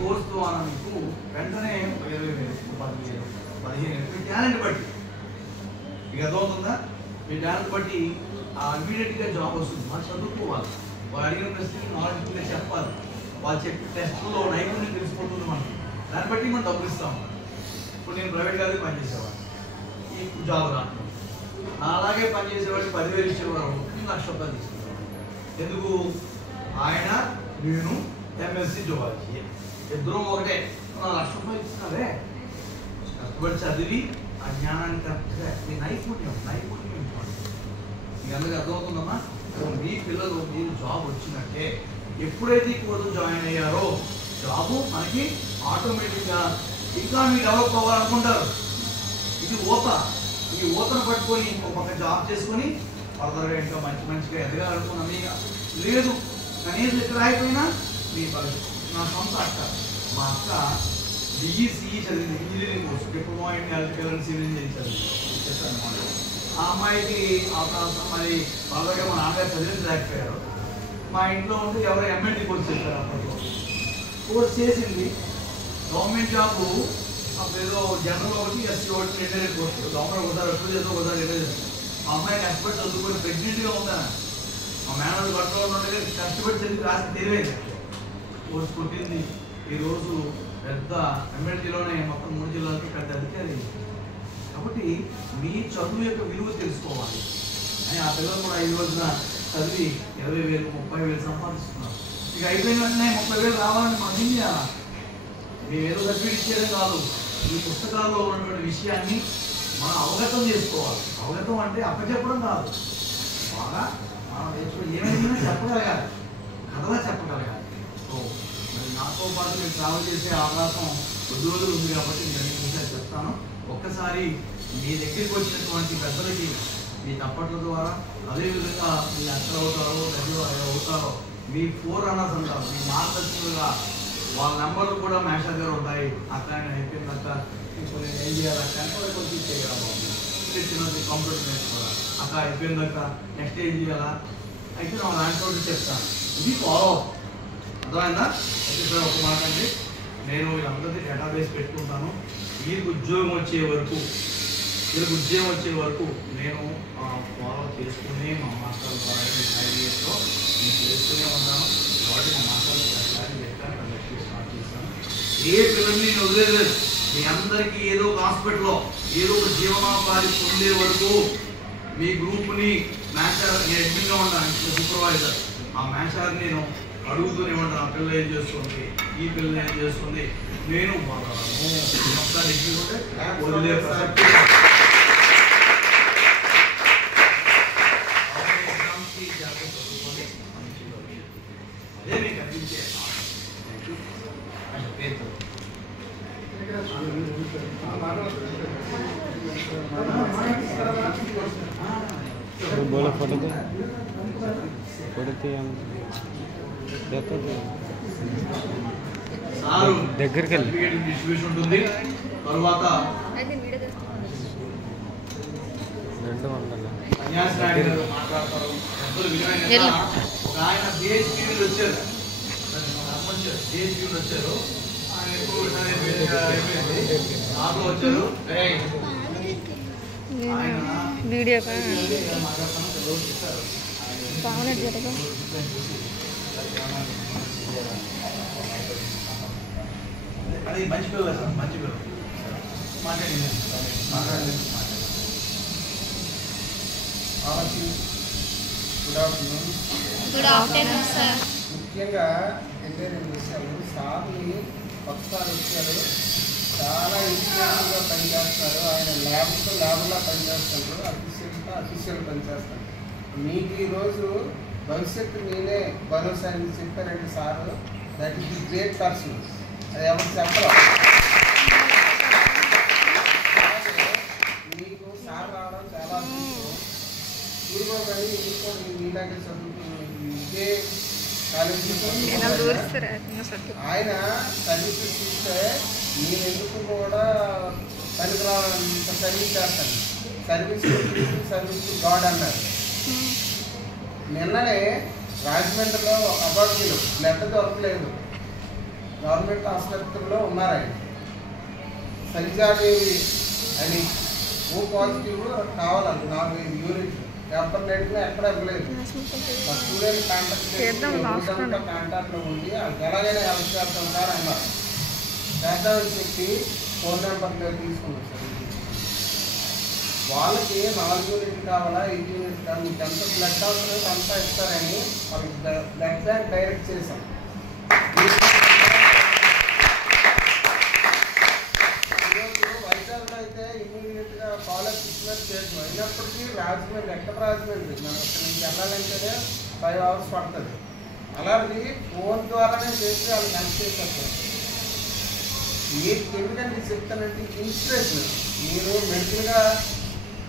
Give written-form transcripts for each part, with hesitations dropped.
Course ద్వారా మీకు వెంటనే 20,000, 10,000, 15,000 మీ టాలెంట్ బట్టి మీకు అర్థమవుతుందా? మీ టాలెంట్ బట్టి ఇమీడియట్గా జాబ్ వస్తుంది. వాళ్ళు చదువుకోవాలి, వాళ్ళు అడిగిన ప్రశ్నలు నాలెడ్జ్గా చెప్పాలి, వాళ్ళు చెప్పే టెస్ట్లో నైపుణ్యం తెలిసిపోతుంది మనకి. దాన్ని బట్టి మనం డబ్బులు ఇస్తాం. ఇప్పుడు నేను ప్రైవేట్ గారికి పనిచేసేవాడు, ఈ జాబ్ రాను అలాగే పనిచేసేవాడికి 10,000 ఇచ్చేవాడు, నేను 1,00,000 రూపాయలు తీసుకున్నాను. ఎందుకు? ఆయన నేను ఎంఎస్సి జువాలజీ ఇద్దరం ఒకటే, 1,00,000 రూపాయలు ఇస్తున్నారే. కష్టపడి చదివి ఆ జ్ఞానాన్ని కరెక్ట్గా మీ నైపుణ్యం ఇంపార్టెంట్. మీకు అందరికీ అర్థమవుతుందమ్మా? మీ పిల్లలు మీరు జాబ్ వచ్చినట్టే ఎప్పుడైతే ఈ కోర్సు జాయిన్ అయ్యారో జాబు మనకి ఆటోమేటిక్గా ఇంకా మీరు డెవలప్ అవ్వాలనుకుంటారు. ఇది ఊత, ఈ ఊతను పట్టుకొని ఇంకో పక్క జాబ్ చేసుకొని ఫర్దర్గా ఇంకా మంచిగా ఎదగాలనుకున్నా మీకు లేదు. కనీసం ఇక్కడ అయిపోయినా మీ పరిస్థితి. నా సొంత అక్క, మా అక్క BE/CE చదివింది, engineering course, diploma in electrical and civil engineering చదివింది. ఆ అమ్మాయికి అవకాశం మరి వాళ్ళగా మా నాన్నగారు చదివించలేకపోయారు. మా ఇంట్లో ఉంటే ఎవరు MLT కోర్స్ చేశారు. అప్పట్లో కోర్స్ చేసింది, గవర్నమెంట్ జాబు ఏదో జనరల్ ఒకటి, SC ఒకటి, రిటైర్డ్ కోర్సు. గవర్నమెంట్ ఒకసారి ఎప్పుడు చేస్తాం, ఒకసారి రిటైర్ చేస్తాం. మా అమ్మాయిని కష్టపడి చదువుకొని ప్రెగ్నెంట్గా ఉందా, మా మేనేజర్ బట్టలో ఉన్నట్టుగా కష్టపడి చదివి రాసి తెలియదు కోర్సు కొట్టింది. ఈరోజు పెద్ద MLTలోనే మొత్తం 3 జిల్లాలకి పెద్ద అధికారి. కాబట్టి మీ చదువు యొక్క విలువ తెలుసుకోవాలి అని ఆ పిల్లలు కూడా ఈ రోజున చదివి 20,000, 30,000 సంపాదిస్తున్నారు. ఇక అయిపోయిన వెంటనే 30,000 రావాలని మనం ఏం చేయాలి? మేము ఏదో సర్టిఫికేట్ ఇచ్చేదే కాదు, ఈ పుస్తకాల్లో ఉన్నటువంటి విషయాన్ని మనం అవగతం చేసుకోవాలి. అవగతం అంటే అప్పచెప్పడం కాదు, బాగా మనం నేర్చుకుని ఏమైనా చెప్పగలగాలి, కథలా చెప్పగలగాలి. సో మరి నాతో పాటు నేను ట్రావెల్ చేసే అవకాశం కొద్ది రోజులు ఉంది కాబట్టి నేను అన్ని విషయాలు చెప్తాను. ఒక్కసారి మీ దగ్గరికి వచ్చినటువంటి పెద్దలకి మీ తప్పట్ల ద్వారా, అదేవిధంగా మీ అక్కడ అవుతారో అవుతారో మీ 4 రన్నర్స్ అంటారు, మీ మార్గదర్శకులుగా వాళ్ళ నెంబర్లు కూడా మేషర్ గారు ఉంటాయి. అక్క ఆయన అయిపోయింది, అక్క ఇప్పుడు నేను ఏం చేయాలి, అక్క అంటే కొంచెం చేయగలము, చిన్నది కంప్యూటర్ నేర్చుకోవాలి, అక్క అయిపోయింది, అక్క నెక్స్ట్ ఏం చేయాలా అయితే నా దాంట్లో చెప్తాను. ఇది ఫాలో అర్థమైందా? అయితే సార్ ఒక మాట అండి, నేను వీళ్ళందరినీ డేటాబేస్ పెట్టుకుంటాను. వీరికి ఉద్యోగం వచ్చే వరకు నేను ఫాలో చేసుకుని మా మాస్టర్ల ద్వారా 5 ఇయర్స్లో నేను చేస్తూనే ఉంటాను. కాబట్టి మా మాస్టర్లు స్టార్ట్ చేశాను. ఏ పిల్లల్ని నేను వదిలేదు. మీ అందరికీ ఏదో ఒక హాస్పిటల్లో ఏదో ఒక జీవనోపాధి పొందే వరకు మీ గ్రూప్ని మేషర్, నేను అడ్మిన్గా ఉంటాను, సూపర్వైజర్. ఆ మేషర్ నేను అడుగుతూనే ఉంటాను, ఆ పిల్ల ఏం చేస్తుంది, ఈ పిల్ల ఏం చేస్తుంది, నేను మొత్తాన్ని వదిలే ప్రసక్తి. అదే మీకు అనిపించే बोलो फोटो దగ్గరికి డిస్ట్రిబ్యూషన్ ఉంటుంది. తర్వాత మాట్లాడతారు. ఒక ఆయన BHP వచ్చారు, ఆయన ఎక్కువ నాతో వచ్చారు. వీడియో అది మంచి పిల్లలు సార్, మంచి పిల్లలు మాట్లాడండి. Good afternoon sir. ముఖ్యంగా 2 విషయాలు. సార్ని కొత్తసారి వచ్చారు, చాలా ఇంజనీర్గా పనిచేస్తారు. ఆయన ల్యాబ్లో పనిచేస్తారు, అఫీషియల్ పనిచేస్తారు. మీకు ఈరోజు భవిష్యత్తు నేనే భరోసా అని చెప్పారండి sir. That is the great person, అది ఎవరు చెప్పరు. మీకు సార్ రావడం చాలా అదృష్టం. పూర్వ కానీ మీకు మీలాగే చదువుకున్నాను, ఇదే ఆయన సర్వీసెస్ ఇస్తే నేను ఎందుకు కూడా పనికిరానంత సర్వీస్ చేస్తాను. సర్వీస్ గాడ్ అన్నారు. నిన్ననే రాజమండ్రిలో ఒక అవార్డు బ్లడ్ దొరకలేదు, గవర్నమెంట్ ఆసుపత్రిలో ఉన్నారు ఆయన. సరిజాదేవి అని ఓ పాజిటివ్ కావాలండి 4 యూనిట్లు ఎవరి నెట్లో ఎక్కడ ఇవ్వలేదు. మా స్టూడెంట్ కాంటాక్ట్లో ఉండి వాళ్ళకి ఎలాగైనా హెల్ప్ చేస్తాం సార్ అన్నారు. చేద్దామని చెప్పి ఫోన్ నెంబర్ తీసుకున్నాం సార్. వాళ్ళకి 4 యూనిట్లు కావాలా 5 యూనిట్లు కావాలి, మీకు ఎంత బ్లడ్ అవసరం అంతా ఇస్తారని వాళ్ళకి బ్లడ్ బ్యాంక్ డైరెక్ట్ చేశాం. ఈరోజు వైజాగ్లో అయితే ఇమ్మీడియట్గా ఫాలోఅప్ ఇచ్చినట్టు చేసాం. అయినప్పటికీ రాజమండ్రి ఎక్కడ రాజమండ్రి మనం ఇక్కడ నుంచి వెళ్ళాలంటేనే 5 hours పడుతుంది. అలాంటి ఫోన్ ద్వారానే చేసి వాళ్ళకి హెల్ప్ చేసేస్తారు. మీకు ఎందుకంటే చెప్తానంటే ఇన్స్పిరేషన్ మీరు మెడికల్గా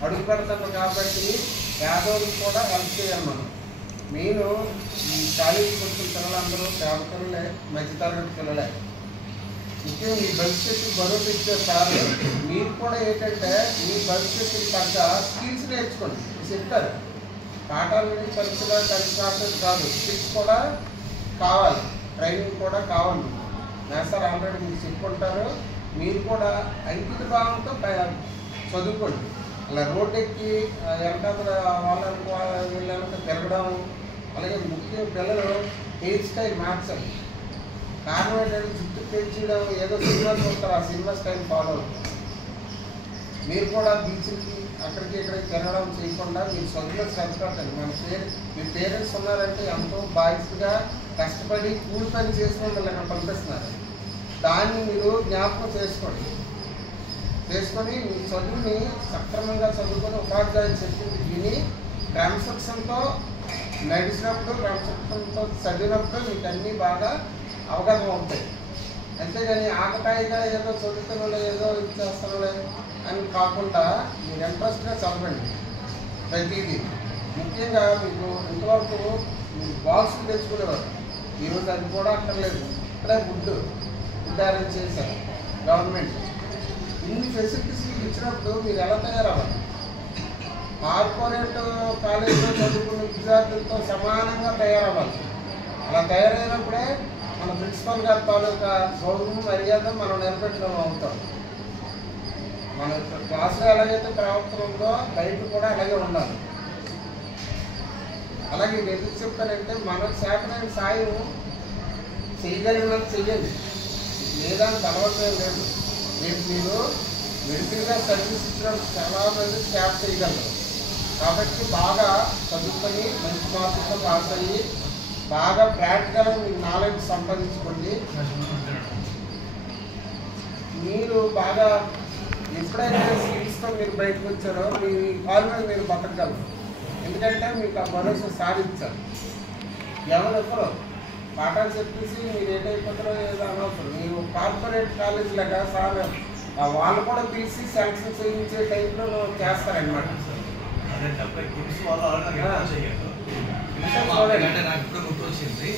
అడుగు పెడతాను కాబట్టి పేదోళ్ళకి కూడా హెల్ప్ చేయాలి. మనం మెయిన్ ఈ కాలేజీకి వచ్చిన పిల్లలందరూ పేద పిల్లలే, మధ్యతరగతి పిల్లలే. ముఖ్యంగా మీ భవిష్యత్తు బరువు ఇచ్చే సార్ మీరు కూడా ఏంటంటే మీ భవిష్యత్తుకి తగ్గ స్కిల్స్ నేర్చుకోండి. చెప్తారు పాఠాల నుంచి పరీక్షగా కలిసి కాదు, స్కిల్స్ కూడా కావాలి, ట్రైనింగ్ కూడా కావాలి. సార్ ఆల్రెడీ మీరు చెప్పుకుంటారు. మీరు కూడా అంకిత భావంతో చదువుకోండి. అలా రోడ్ ఎక్కి వెనకాల వీళ్ళంతా తిరగడం, అలాగే ముఖ్యంగా పిల్లలు హెయిర్ స్టైల్ మార్చాలి. కారణం ఏంటంటే జుట్టు పెంచడం, ఏదో సినిమా చూస్తారు, ఆ సినిమా స్టైల్ ఫాలో అవుతుంది. మీరు కూడా బీచ్కి అక్కడికి ఇక్కడికి తిరగడం చేయకుండా మీరు చదువులో శ్రద్ధ పెట్టండి. మీ పేరెంట్స్ ఉన్నారంటే ఎంతో బాధ్యతగా కష్టపడి కూలి పని చేసుకుని వీళ్ళు అక్కడ పంపిస్తున్నారు. దాన్ని మీరు జ్ఞాపకం చేసుకొని మీ చదువుని సక్రమంగా చదువుకొని ఉపాధ్యాయులు చెప్పింది విని క్రమశిక్షణతో నడిచినప్పుడు, క్రమశిక్షణతో చదివినప్పుడు మీకు అన్నీ బాగా అవగాహన అవుతాయి. అంతేగాని ఆకటాయిగా ఏదో చదువుతానో ఏదో ఇచ్చేస్తానో అని కాకుండా మీరు ఇంట్రెస్ట్గా చదవండి ప్రతిదీ. ముఖ్యంగా మీకు ఇంతవరకు మీరు బాక్సులు తెచ్చుకునేవారు, ఈరోజు అది కూడా అక్కర్లేదు. ఇక్కడే ఫుడ్ అరేంజ్ చేశారు గవర్నమెంట్. ఇన్ని ఫెసిలిటీస్ ఇచ్చినప్పుడు మీరు ఎలా తయారవ్వాలి? కార్పొరేట్ కాలేజీలో చదువుకున్న విద్యార్థులతో సమానంగా తయారవ్వాలి. అలా తయారైనప్పుడే మన ప్రిన్సిపల్ గారి తాలూకా గౌరవం మర్యాద మనం నిలబెట్టడం అవుతాం. మన క్లాసులో ఎలాగైతే ప్రవర్తన ఉందో బయట కూడా అలాగే ఉండాలి. అలాగే ఎందుకు చెప్తానంటే మనకు చేతనైన సాయం చేయగలిగినది చెయ్యండి, లేదా బలవంతం లేదు. రేపు మీరు మెడికల్గా సర్వీస్ ఇచ్చినప్పుడు చాలామంది స్టాఫ్ చేయగలరు. కాబట్టి బాగా చదువుకొని మంచి మార్కులతో పాస్ అయ్యి బాగా ప్రాక్టికల్గా మీ నాలెడ్జ్ సంపాదించుకోండి. మీరు బాగా ఎప్పుడైతే స్కిల్స్తో మీరు బయటకు వచ్చారో మీ కాల్ మీద మీరు బతకగలరు. ఎందుకంటే మీకు ఆ భరోసా సాధించారు. ఎవరెవరో పాఠాలు చెప్పేసి మీరు ఏటైపోతారో ఏదో అనవసరం. మీరు కార్పొరేట్ కాలేజ్ లాగా సార్ వాళ్ళు కూడా పిలిచి సెలక్షన్ చేయించే టైంలో చేస్తారనమాట. నాకు ఇప్పుడు గుర్తొచ్చింది,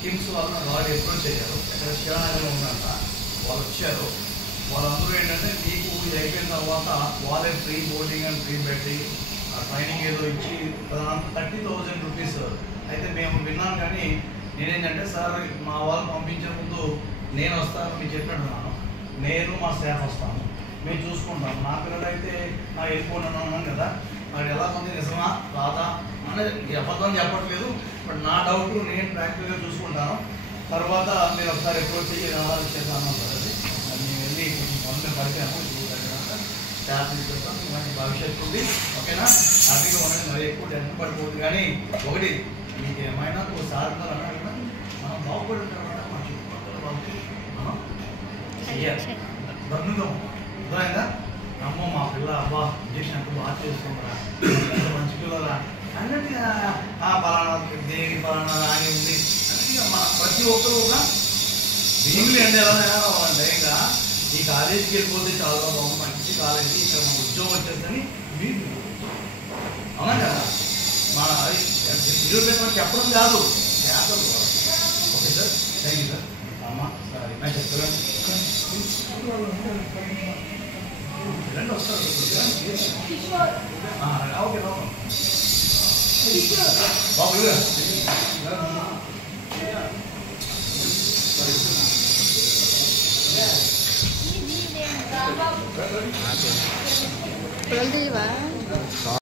కిమ్స్ వాళ్ళు వాళ్ళు ఎప్పుడు చేయరు, ఇక్కడ శివనగర్లో ఉందంట. వాళ్ళు వచ్చారు, వాళ్ళందరూ ఏంటంటే మీకు ఇది అయిపోయిన తర్వాత వాళ్ళే free boarding and free bedding training ఏదో ఇచ్చి 30,000 రూపీస్. అయితే మేము విన్నాను, కానీ నేనేంటంటే సార్ మా వాళ్ళు పంపించే ముందు నేను వస్తాను మీరు చెప్పినట్టున్నాను, నేను మా స్టాఫ్ వస్తాను, మేము చూసుకుంటాము. నా పిల్లలు అయితే నాకు వెళ్ళిపోయినా ఉన్నాను కదా, నాకు ఎలా ఉంది నిజమా రాదా అనేది అబద్ధం చెప్పట్లేదు. బట్ నా డౌట్ నేను ప్రాక్టికల్గా చూసుకుంటాను. తర్వాత మీరు ఒకసారి అప్రోచ్ చేసి రావాలి చేద్దాము అది మేము వెళ్ళి కొంచెం పడిపోయాము. స్టాఫ్ తీసుకొస్తాం, మంచి భవిష్యత్తు ఉంది. ఓకేనా? హ్యాపీగా ఉండండి, మరి ఎక్కువ టెన్షన్ పడిపోతుంది. కానీ ఒకటి మీకు ఏమైనా సార్ అన్నాడు, మనం బాగుపడి ఉంటామన్నమాట. మా చుట్టుపక్కల వాళ్ళకి మనం చెయ్యాలి, బంధుగా అర్థమైందా? అమ్మో మా పిల్ల అబ్బా ఇంజక్షన్ అంతా బాగా చేస్తుందా, మంచి పిల్లలా అన్నట్టుగా పలానా దేవి పలానా అని ఉంది అన్నట్టుగా మన ప్రతి ఒక్కరు కూడా భీములు ఎండ ఎలా తయారవ్వాలంటే ఇంకా ఈ కాలేజీకి వెళ్ళిపోతే చాలా బాగుంది, మంచి కాలేజీ, ఇక్కడ మన ఉద్యోగం వచ్చేదని మీరు అవునా కదా. మన నిరూపేమ చెప్పడం కాదు, చేతలు. Okay sir, thank you sir. అమ్మ సారీ నేను చెప్తాను రెండు వస్తారు. ఓకే బాబు 12 ఇవా